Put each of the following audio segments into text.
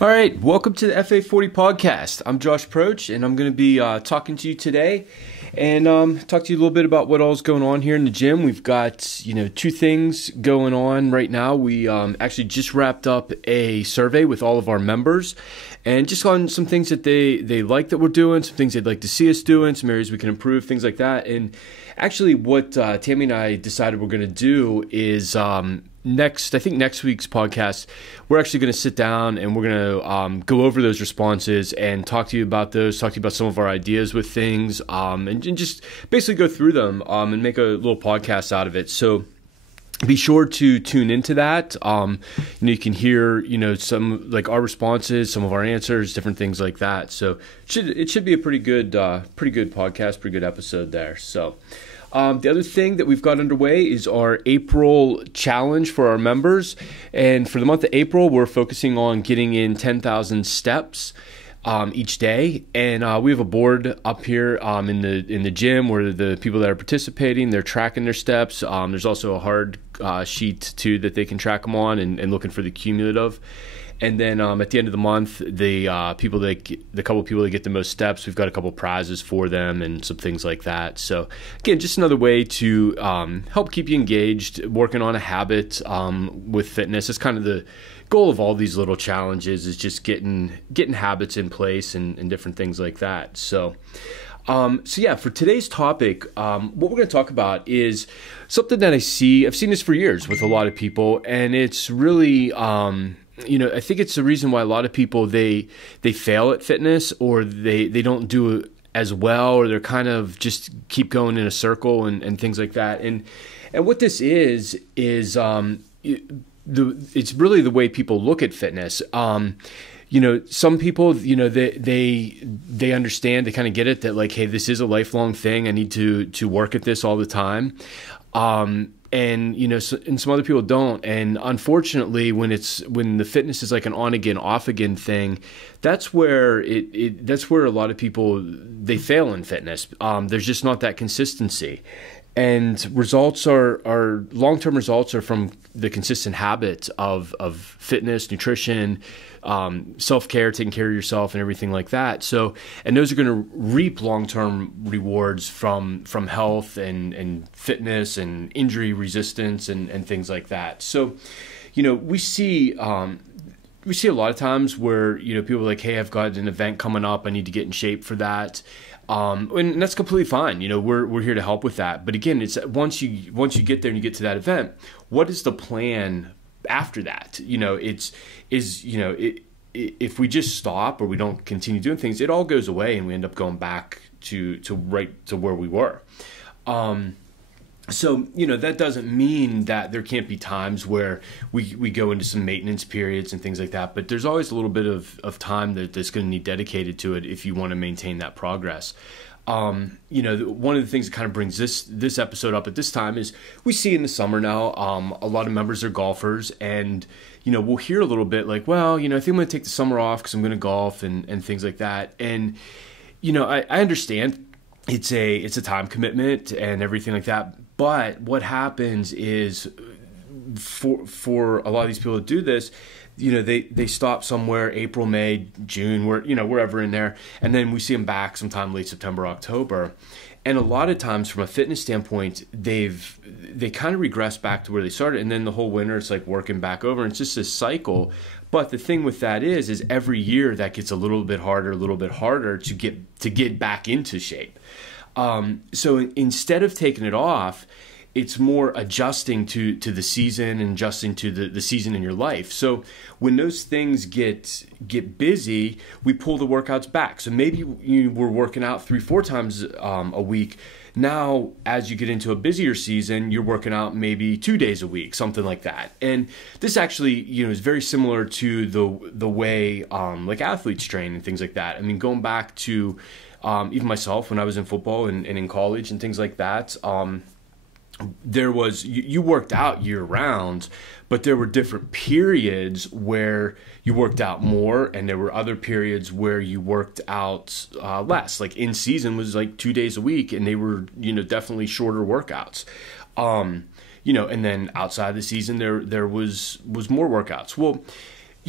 All right, welcome to the FA40 podcast. I'm Josh Proch, and I'm going to be talking to you today and talk to you a little bit about what all's going on here in the gym. We've got, two things going on right now. We actually just wrapped up a survey with all of our members and just on some things that they like that we're doing, some things they'd like to see us doing, some areas we can improve, things like that. And actually what Tammy and I decided we're going to do is next week's podcast, we're actually going to sit down and we're going to go over those responses and talk to you about those, talk to you about some of our ideas with things, and just basically go through them and make a little podcast out of it. So be sure to tune into that. You can hear, some like our responses, some of our answers, different things like that. So it should be a pretty good podcast, pretty good episode there. So the other thing that we've got underway is our April challenge for our members. And for the month of April, we're focusing on getting in 10,000 steps each day. And we have a board up here in the gym where the people that are participating, they're tracking their steps. There's also a hard sheet too that they can track them on and looking for the cumulative. And then at the end of the month, the couple people that get the most steps, we've got a couple prizes for them and some things like that. So again, just another way to help keep you engaged, working on a habit with fitness. It's kind of the goal of all these little challenges is just getting habits in place and different things like that. So for today's topic, what we're going to talk about is something that I've seen this for years with a lot of people, and it's really I think it's the reason why a lot of people, they fail at fitness, or they don't do it as well, or they're kind of just keep going in a circle and things like that. And what this is it's really the way people look at fitness. Some people, they understand, they kind of get it that like, hey, this is a lifelong thing. I need to work at this all the time. And some other people don't. And unfortunately, when the fitness is like an on again, off again thing, that's where that's where a lot of people, they fail in fitness. There's just not that consistency. And long-term results are from the consistent habit of fitness, nutrition, self-care, taking care of yourself and everything like that. So, and those are going to reap long-term rewards from health and fitness and injury resistance and things like that. So, we see a lot of times where, people are like, hey, I've got an event coming up. I need to get in shape for that. And that's completely fine. We're here to help with that. But again, it's once you get there and you get to that event, what is the plan after that? If we just stop or we don't continue doing things, it all goes away and we end up going back to where we were. So, that doesn't mean that there can't be times where we go into some maintenance periods and things like that, but there's always a little bit of time that's going to need dedicated to it if you want to maintain that progress. One of the things that kind of brings this episode up at this time is we see in the summer now, a lot of members are golfers, and, we'll hear a little bit like, well, I think I'm going to take the summer off because I'm going to golf and things like that. And, I understand it's a time commitment and everything like that. But what happens is for a lot of these people that do this, they stop somewhere April, May, June, wherever in there, and then we see them back sometime late September, October. And a lot of times from a fitness standpoint, they kind of regress back to where they started, and then the whole winter it's like working back over, and it's just this cycle. But the thing with that is every year that gets a little bit harder to get back into shape. So instead of taking it off, it's more adjusting to the season and adjusting to the season in your life. So when those things get busy, we pull the workouts back. So maybe you were working out 3-4 times a week. Now, as you get into a busier season, you're working out maybe 2 days a week, something like that. And this actually, is very similar to the way like athletes train and things like that. I mean, going back to even myself when I was in football and in college and things like that, there was, you worked out year round, but there were different periods where you worked out more, and there were other periods where you worked out less. Like in season was like 2 days a week, and they were, definitely shorter workouts. And then outside the season, there was more workouts. Well,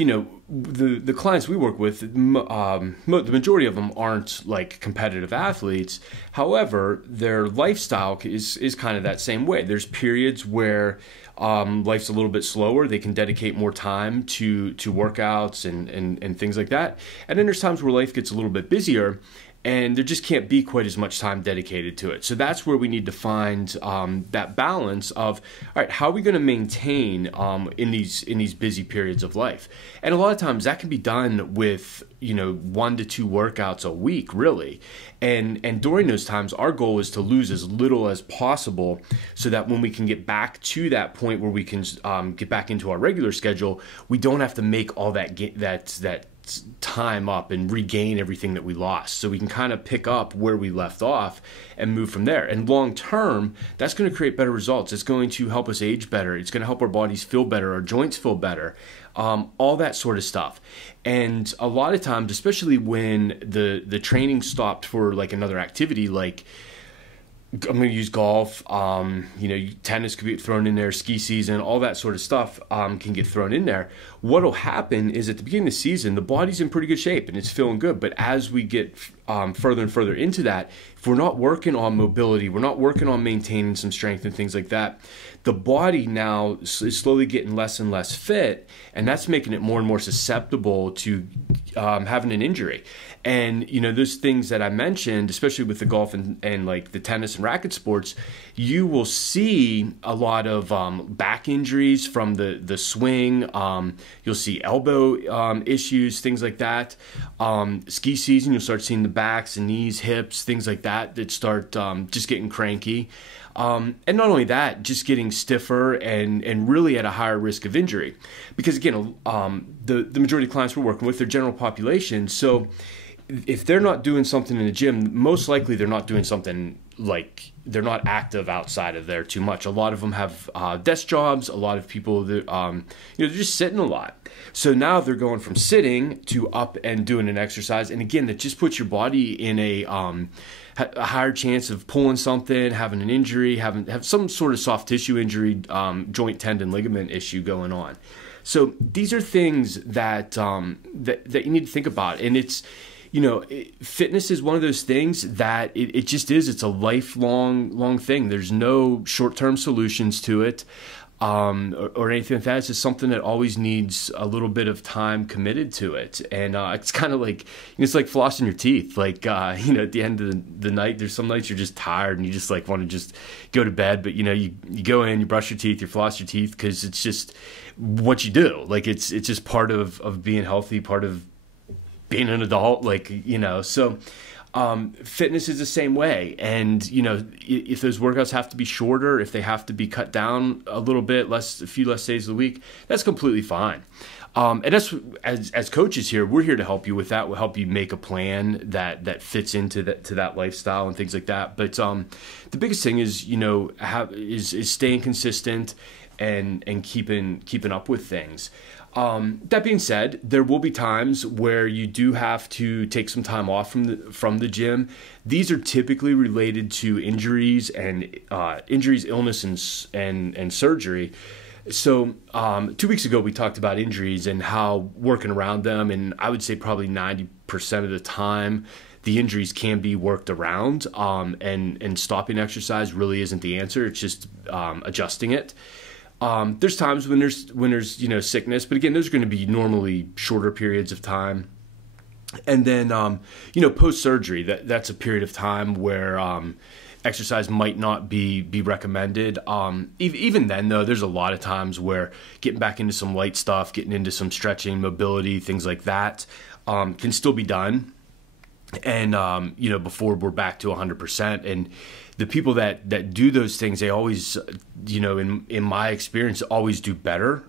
the clients we work with, the majority of them aren't like competitive athletes. However, their lifestyle is kind of that same way. There's periods where life's a little bit slower. They can dedicate more time to workouts and things like that. And then there's times where life gets a little bit busier, and there just can't be quite as much time dedicated to it. So that's where we need to find that balance of, all right, how are we going to maintain in these busy periods of life? And a lot of times that can be done with 1 to 2 workouts a week, really. And during those times, our goal is to lose as little as possible, so that when we can get back to that point where we can get back into our regular schedule, we don't have to make all that time up and regain everything that we lost. So we can kind of pick up where we left off and move from there. And long term, that's going to create better results. It's going to help us age better. It's going to help our bodies feel better, our joints feel better, all that sort of stuff. And a lot of times, especially when the training stopped for like another activity, like I'm going to use golf, tennis could be thrown in there, ski season, all that sort of stuff can get thrown in there. What'll happen is at the beginning of the season, the body's in pretty good shape and it's feeling good. But as we get further and further into that, if we're not working on mobility, we're not working on maintaining some strength and things like that, the body now is slowly getting less and less fit, and that's making it more and more susceptible to having an injury. And those things that I mentioned, especially with the golf and like the tennis and racket sports, you will see a lot of back injuries from the swing. You'll see elbow issues, things like that. Ski season, you'll start seeing the backs and knees, hips, things like that start just getting cranky. And not only that, just getting stiffer and really at a higher risk of injury. Because again, the majority of clients we're working with, they're general population. So if they're not doing something in the gym, most likely they're not doing something, like they're not active outside of there too much. A lot of them have desk jobs. A lot of people that they're just sitting a lot. So now they're going from sitting to up and doing an exercise. And again, that just puts your body in a higher chance of pulling something, having an injury, have some sort of soft tissue injury, joint, tendon, ligament issue going on. So these are things that that you need to think about. And it's fitness is one of those things that it just is. It's a lifelong thing. There's no short-term solutions to it or anything like that. It's just something that always needs a little bit of time committed to it. And it's kind of like, it's like flossing your teeth. Like, at the end of the night, there's some nights you're just tired and you just like want to just go to bed. But, you go in, you brush your teeth, you floss your teeth because it's just what you do. Like, it's just part of being healthy, part of being an adult, so fitness is the same way. And, if those workouts have to be shorter, if they have to be cut down a little bit, a few less days of the week, that's completely fine. And that's, as coaches here, we're here to help you with that. We'll help you make a plan that fits into that lifestyle and things like that. But the biggest thing is, is staying consistent and keeping up with things. That being said, there will be times where you do have to take some time off from the gym. These are typically related to injuries, illness, and surgery. So 2 weeks ago, we talked about injuries and how working around them, and I would say probably 90% of the time, the injuries can be worked around, and stopping exercise really isn't the answer. It's just adjusting it. There's times when there's sickness, but again, those are going to be normally shorter periods of time. And then post-surgery, that's a period of time where exercise might not be recommended. Even then, though, there's a lot of times where getting back into some light stuff, getting into some stretching, mobility, things like that, can still be done. And before we're back to 100%. And the people that do those things, they always, in my experience, always do better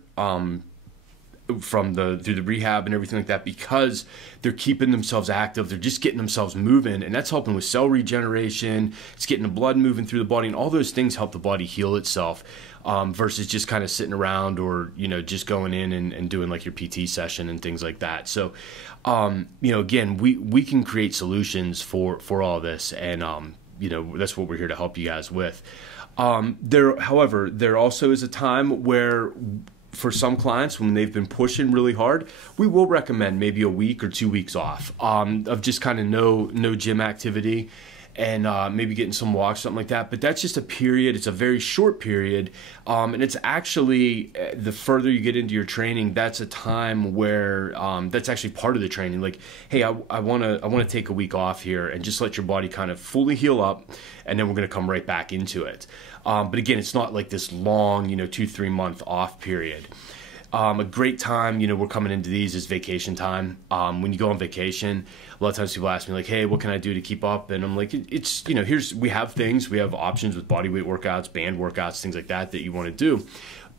through the rehab and everything like that, because they're keeping themselves active. They're just getting themselves moving, and that's helping with cell regeneration. It's getting the blood moving through the body, and all those things help the body heal itself, versus just kind of sitting around or just going in and doing like your PT session and things like that. So again, we can create solutions for all this, and that's what we're here to help you guys with. However, there also is a time where for some clients, when they've been pushing really hard, we will recommend maybe a week or 2 weeks off of just kind of no gym activity, and maybe getting some walks, something like that. But that's just a period. It's a very short period. And it's actually, the further you get into your training, that's a time where that's actually part of the training. Like, hey, I want to take a week off here and just let your body kind of fully heal up, and then we're going to come right back into it. But again, it's not like this long, 2-3 month off period. A great time, we're coming into these, is vacation time. When you go on vacation, a lot of times people ask me like, hey, what can I do to keep up? And I'm like, it's, we have options with body weight workouts, band workouts, things like that you want to do.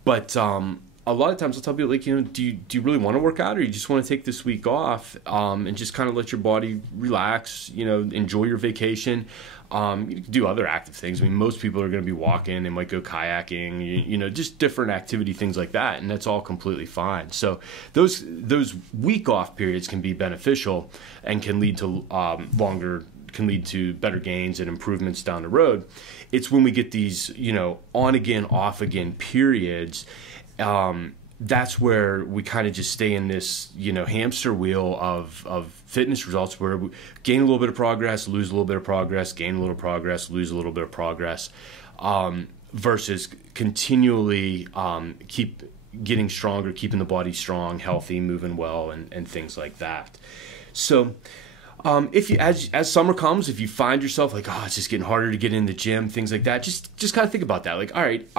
But a lot of times I'll tell people like, do you really want to work out, or you just want to take this week off and just kind of let your body relax, enjoy your vacation. You can do other active things. I mean, most people are going to be walking, they might go kayaking, just different activity, things like that, and that's all completely fine. So those week off periods can be beneficial and can lead to better gains and improvements down the road. It's when we get these, on again, off again periods, that's where we kind of just stay in this, hamster wheel of fitness results, where we gain a little bit of progress, lose a little bit of progress, gain a little progress, lose a little bit of progress, versus continually keep getting stronger, keeping the body strong, healthy, moving well, and things like that. So if you, as summer comes, if you find yourself like, it's just getting harder to get in the gym, things like that, just kind of think about that. Like, all right,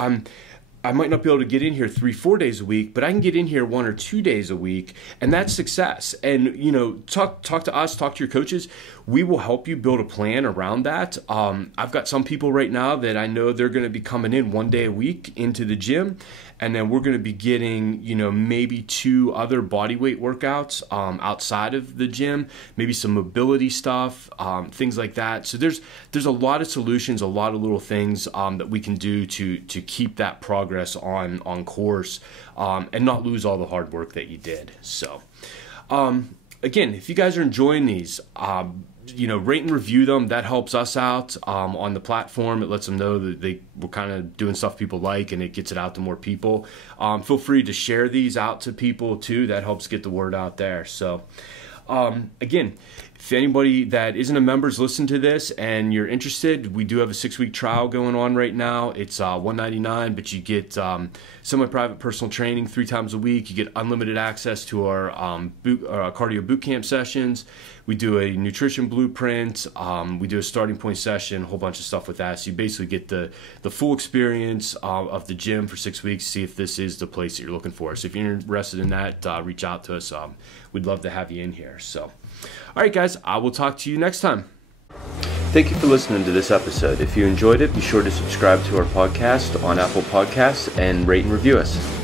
I might not be able to get in here 3-4 days a week, but I can get in here 1 or 2 days a week, and that's success. And, talk to us, talk to your coaches. We will help you build a plan around that. I've got some people right now that I know they're going to be coming in 1 day a week into the gym, and then we're going to be getting, maybe 2 other body weight workouts outside of the gym, maybe some mobility stuff, things like that. So there's a lot of solutions, a lot of little things that we can do to keep that progress on course, and not lose all the hard work that you did. So again, if you guys are enjoying these, rate and review them. That helps us out on the platform. It lets them know that we're kind of doing stuff people like, and it gets it out to more people. Feel free to share these out to people too. That helps get the word out there. So again, if anybody that isn't a member is listening to this and you're interested, we do have a 6-week trial going on right now. It's $199, but you get semi-private personal training 3 times a week. You get unlimited access to our cardio boot camp sessions. We do a nutrition blueprint. We do a starting point session, a whole bunch of stuff with that. So you basically get the full experience of the gym for 6 weeks, see if this is the place that you're looking for. So if you're interested in that, reach out to us. We'd love to have you in here. So, all right, guys, I will talk to you next time. Thank you for listening to this episode. If you enjoyed it, be sure to subscribe to our podcast on Apple Podcasts and rate and review us.